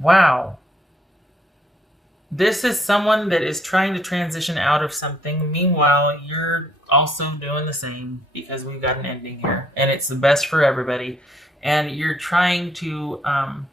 Wow. This is someone that is trying to transition out of something. Meanwhile, you're also doing the same because we've got an ending here and it's the best for everybody. And you're trying to, I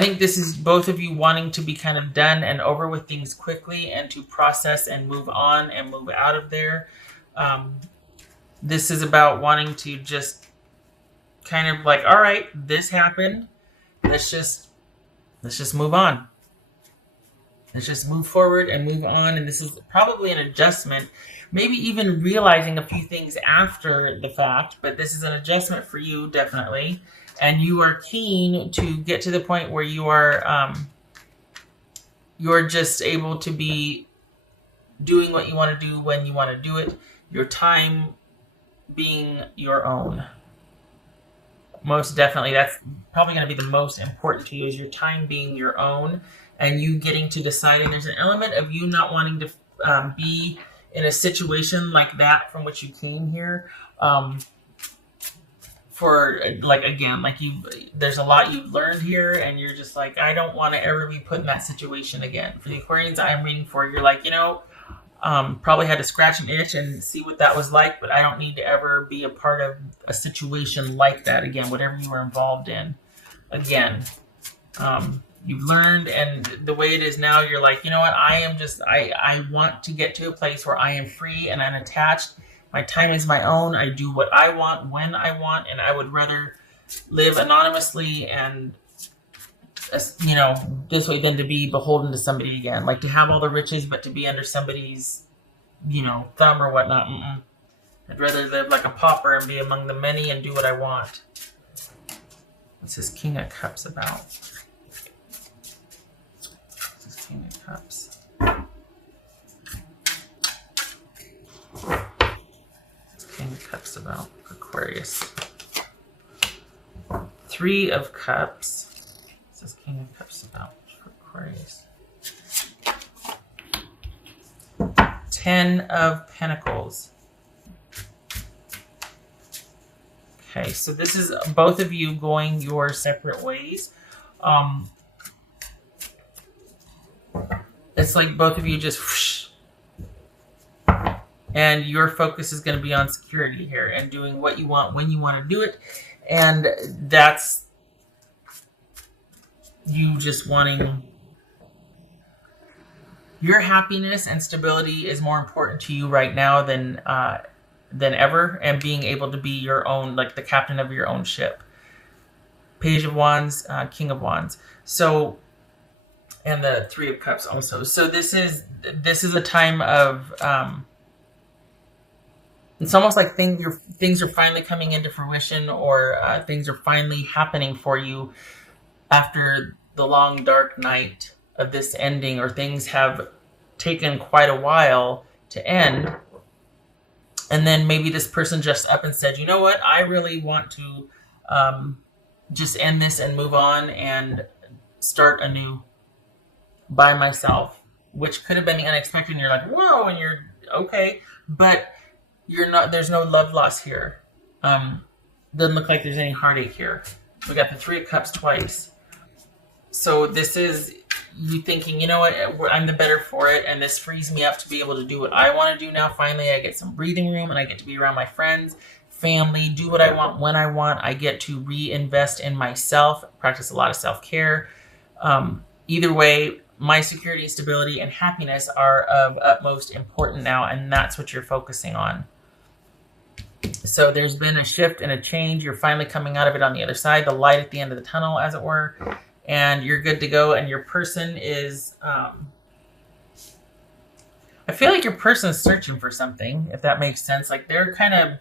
think this is both of you wanting to be kind of done and over with things quickly and to process and move on and move out of there. Um, this is about wanting to just kind of like, all right, this happened. Let's just move on. Let's just move forward and move on. And this is probably an adjustment, maybe even realizing a few things after the fact, but this is an adjustment for you, definitely. And you are keen to get to the point where you're just able to be doing what you want to do when you want to do it. Your time being your own. Most definitely, that's probably going to be the most important to you, is your time being your own and you getting to decide. And there's an element of you not wanting to be in a situation like that from which you came here. For like, again, like there's a lot you've learned here and you're just like, I don't want to ever be put in that situation again. For the Aquarians I'm reading for, you're like, probably had to scratch an itch and see what that was like, but I don't need to ever be a part of a situation like that again, whatever you were involved in. Again, you've learned, and the way it is now, you're like, you know what, I want to get to a place where I am free and unattached. My time is my own. I do what I want when I want, and I would rather live anonymously and this way than to be beholden to somebody again. Like to have all the riches, but to be under somebody's, thumb or whatnot. I'd rather live like a pauper and be among the many and do what I want. What's this King of Cups about? What's this King of Cups? What's King of Cups about? Aquarius. Three of Cups. This King of Cups about for Aquarius. 10 of Pentacles. Okay, so this is both of you going your separate ways. It's like both of you just whoosh, and your focus is going to be on security here and doing what you want when you want to do it, and that's you just wanting your happiness and stability is more important to you right now than ever, and being able to be your own, like the captain of your own ship. Page of Wands, King of Wands. So, and the Three of Cups also. So this is a time of it's almost like things are finally coming into fruition, or things are finally happening for you after the long dark night of this ending, or things have taken quite a while to end. And then maybe this person just up and said, you know what, I really want to just end this and move on and start anew by myself, which could have been unexpected. And you're like, whoa, and you're okay, but you're not. There's no love loss here. Doesn't look like there's any heartache here. We got the Three of Cups twice. So this is you thinking, you know what, I'm the better for it, and this frees me up to be able to do what I want to do now. Finally, I get some breathing room, and I get to be around my friends, family, do what I want when I want. I get to reinvest in myself, practice a lot of self-care. Either way, my security, stability, and happiness are of utmost importance now, and that's what you're focusing on. So there's been a shift and a change. You're finally coming out of it on the other side, the light at the end of the tunnel, as it were. And you're good to go. And your person is, I feel like your person is searching for something, if that makes sense. Like they're kind of,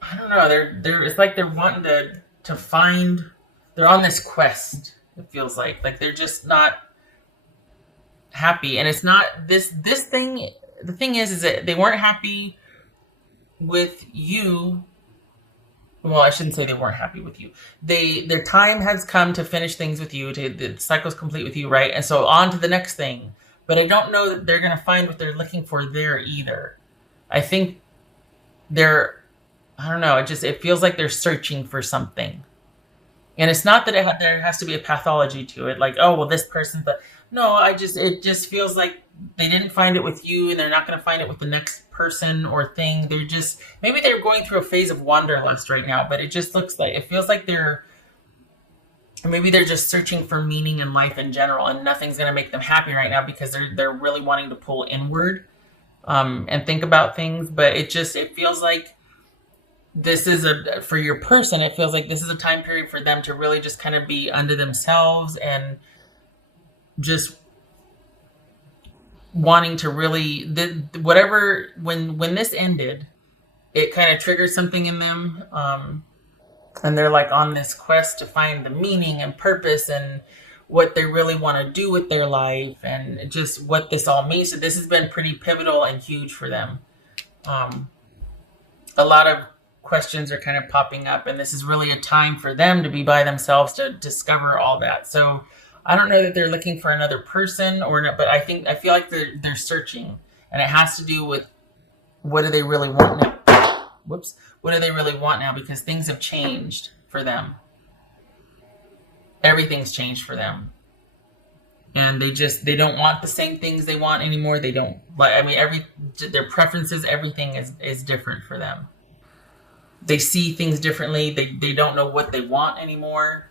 I don't know, they're it's like they're wanting to find, they're on this quest, it feels like they're just not happy. And it's not this thing, the thing is that they weren't happy with you. Well, I shouldn't say they weren't happy with you. Their time has come to finish things with you. The cycle's complete with you, right? And so on to the next thing. But I don't know that they're going to find what they're looking for there either. I think I don't know. It feels like they're searching for something. And it's not that there has to be a pathology to it, like, oh, well, this person, but no, it just feels like they didn't find it with you, and they're not going to find it with the next person or thing. They're just, maybe they're going through a phase of wanderlust right now, but it just looks like, it feels like maybe they're just searching for meaning in life in general, and nothing's going to make them happy right now because they're really wanting to pull inward, and think about things. But it feels like for your person, it feels like this is a time period for them to really just kind of be unto themselves, and just wanting to really, whatever, when this ended, it kind of triggered something in them, and they're like on this quest to find the meaning and purpose and what they really want to do with their life, and just what this all means. So this has been pretty pivotal and huge for them. A lot of questions are kind of popping up, and this is really a time for them to be by themselves to discover all that. So I don't know that they're looking for another person or not, but I feel like they're searching, and it has to do with what do they really want now. Whoops. What do they really want now? Because things have changed for them. Everything's changed for them. And they don't want the same things they want anymore. They don't like, I mean, their preferences, everything is different for them. They see things differently. They don't know what they want anymore.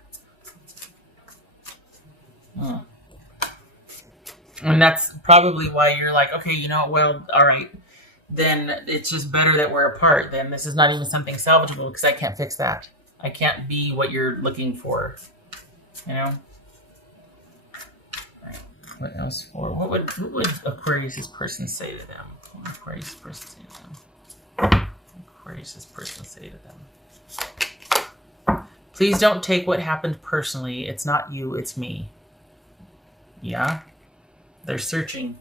And that's probably why you're like, okay, well, all right, then it's just better that we're apart. Then this is not even something salvageable because I can't fix that. I can't be what you're looking for, Right. What else for? What would Aquarius' person say to them? What would Aquarius' person say to them? Aquarius' person say to them? Please don't take what happened personally. It's not you, it's me. Yeah? They're searching.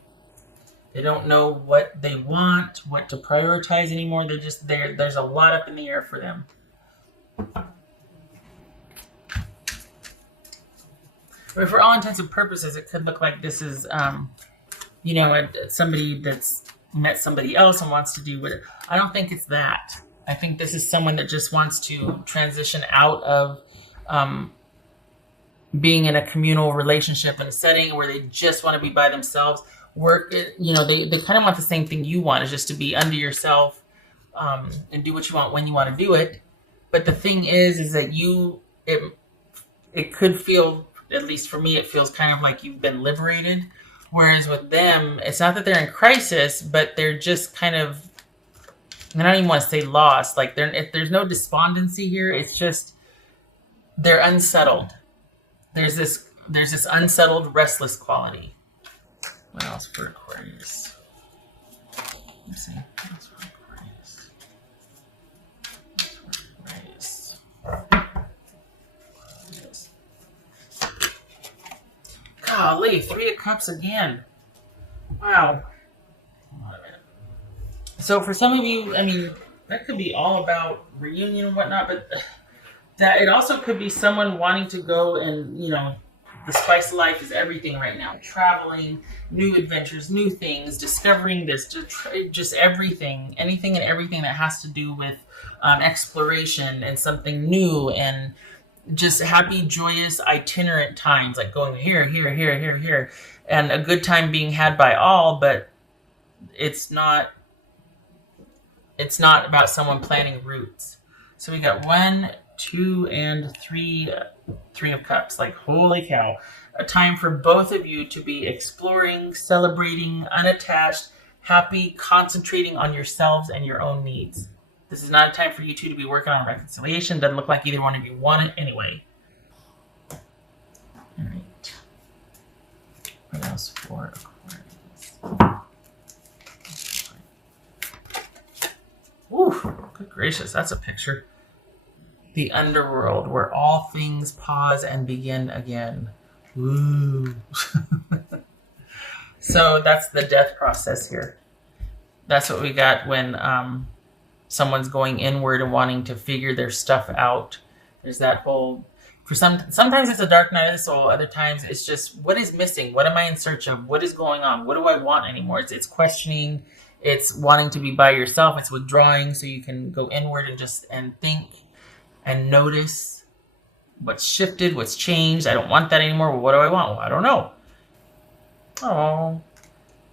They don't know what they want, what to prioritize anymore. They're just there. There's a lot up in the air for them. But for all intents and purposes, it could look like this is, somebody that's met somebody else and wants to do what. I don't think it's that. I think this is someone that just wants to transition out of being in a communal relationship in a setting where they just want to be by themselves. They kind of want the same thing you want, is just to be unto yourself, and do what you want when you want to do it. But the thing is that it could feel, at least for me, it feels kind of like you've been liberated. Whereas with them, it's not that they're in crisis, but they're just kind of, I don't even want to say lost. Like there's no despondency here. It's just they're unsettled. There's this unsettled, restless quality. What else for Aquarius? Let's see. What else for Aquarius? Golly, 3 of Cups again. Wow. So for some of you, I mean, that could be all about reunion and whatnot, but that it also could be someone wanting to go and, the spice of life is everything right now. Traveling, new adventures, new things, discovering this, just everything. Anything and everything that has to do with exploration and something new, and just happy, joyous, itinerant times, like going here, here, here, here, here. And a good time being had by all, but it's not about someone planning routes. So we got 1, 2, and 3 of Cups. Like, holy cow. A time for both of you to be exploring, celebrating, unattached, happy, concentrating on yourselves and your own needs. This is not a time for you two to be working on reconciliation. Doesn't look like either one of you want it anyway. All right. What else for Aquarius? Ooh, good gracious, that's a picture. The underworld, where all things pause and begin again. Woo. So that's the death process here. That's what we got when someone's going inward and wanting to figure their stuff out. There's that whole, sometimes it's a dark night of the soul. Other times it's just, what is missing? What am I in search of? What is going on? What do I want anymore? It's questioning. It's wanting to be by yourself. It's withdrawing so you can go inward and think and notice. what's shifted, what's changed. I don't want that anymore. Well, what do I want? Well, I don't know. Oh,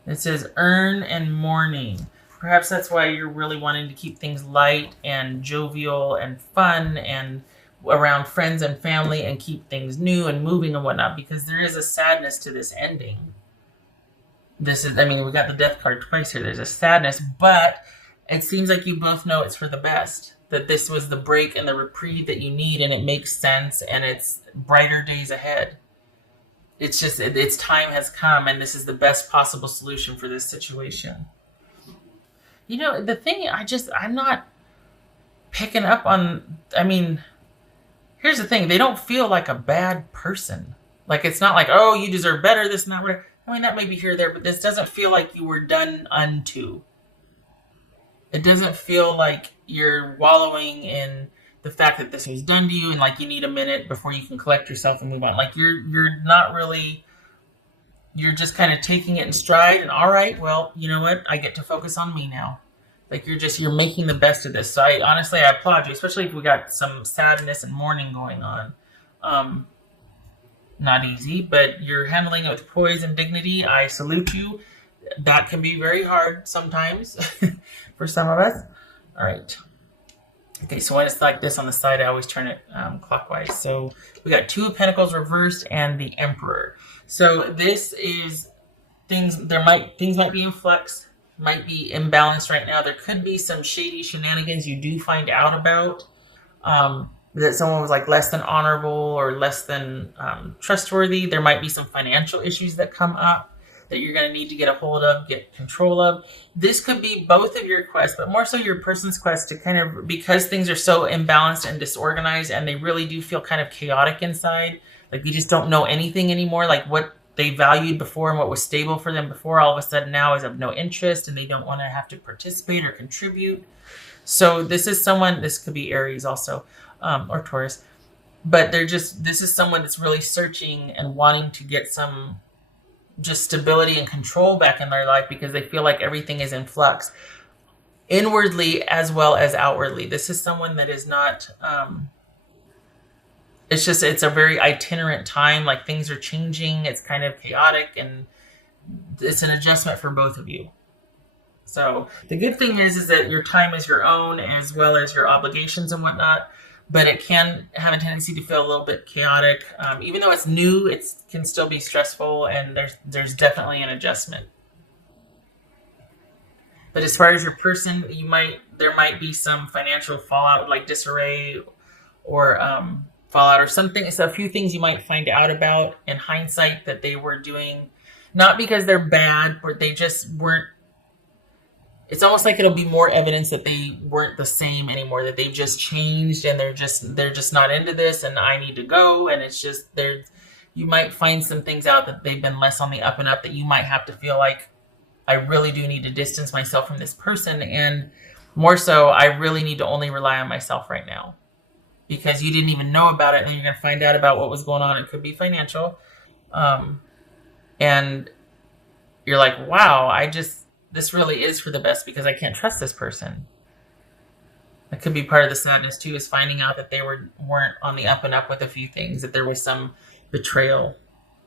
it says earn and mourning. Perhaps that's why you're really wanting to keep things light and jovial and fun and around friends and family and keep things new and moving and whatnot, because there is a sadness to this ending. This is, I mean, we got the death card twice here. There's a sadness, but it seems like you both know it's for the best. That this was the break and the reprieve that you need, and it makes sense, and it's brighter days ahead. It's just, its time has come, and this is the best possible solution for this situation. You know, the thing, I'm not picking up on, I mean, here's the thing. They don't feel like a bad person. Like, it's not like, oh, you deserve better, this, not whatever. I mean, that may be here or there, but this doesn't feel like you were done unto. It doesn't feel like you're wallowing in the fact that this was done to you and like you need a minute before you can collect yourself and move on. Like you're not really, you're just kind of taking it in stride and all right, well, you know what? I get to focus on me now. Like you're making the best of this. So I honestly, I applaud you, especially if we got some sadness and mourning going on. Not easy, but you're handling it with poise and dignity. I salute you. That can be very hard sometimes for some of us. All right. Okay, so when it's like this on the side, I always turn it clockwise. So we got Two of Pentacles reversed and the Emperor. So this is things might be in flux, might be imbalanced right now. There could be some shady shenanigans you do find out about. That someone was like less than honorable or less than trustworthy. There might be some financial issues that come up that you're going to need to get a hold of, get control of. This could be both of your quests, but more so your person's quest to kind of, because things are so imbalanced and disorganized and they really do feel kind of chaotic inside, like you just don't know anything anymore, like what they valued before and what was stable for them before all of a sudden now is of no interest and they don't want to have to participate or contribute. So this is someone, this could be Aries also, or Taurus, but this is someone that's really searching and wanting to get some just stability and control back in their life because they feel like everything is in flux inwardly as well as outwardly. This is someone that is not, it's a very itinerant time. Like things are changing. It's kind of chaotic and it's an adjustment for both of you. So the good thing is that your time is your own as well as your obligations and whatnot. But it can have a tendency to feel a little bit chaotic. Even though it's new, it can still be stressful, and there's definitely an adjustment. But as far as your person, there might be some financial fallout, like disarray, or fallout, or something. So a few things you might find out about in hindsight that they were doing, not because they're bad, but they just weren't. It's almost like it'll be more evidence that they weren't the same anymore, that they've just changed and they're just not into this and I need to go. And it's just you might find some things out that they've been less on the up and up that you might have to feel like I really do need to distance myself from this person. And more so, I really need to only rely on myself right now because you didn't even know about it. And then you're going to find out about what was going on. It could be financial. And you're like, wow, this really is for the best because I can't trust this person. That could be part of the sadness too, is finding out that they weren't on the up and up with a few things, that there was some betrayal.